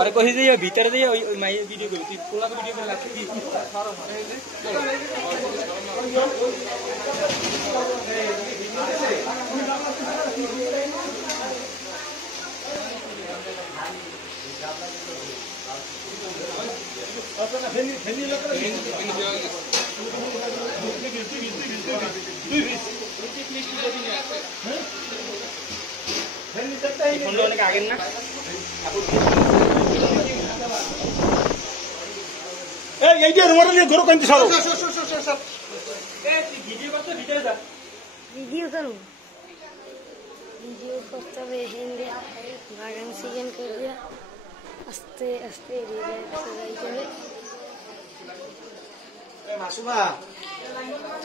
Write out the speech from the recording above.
अरे कहीं दिए भीतर दिए ओई माई वीडियो करू तू कोला को वीडियो कर लागत की फोन लोने का आगे ना ए এইটা রুমাটা নিয়ে ঘর কান্তি সারো ए वीडियो করতে ভিতরে যা वीडियो करूँ वीडियो करते हुए हिंदी गार्डन सीजन कर दिया आस्ते आस्ते धीरे चलाई करे মাসুমা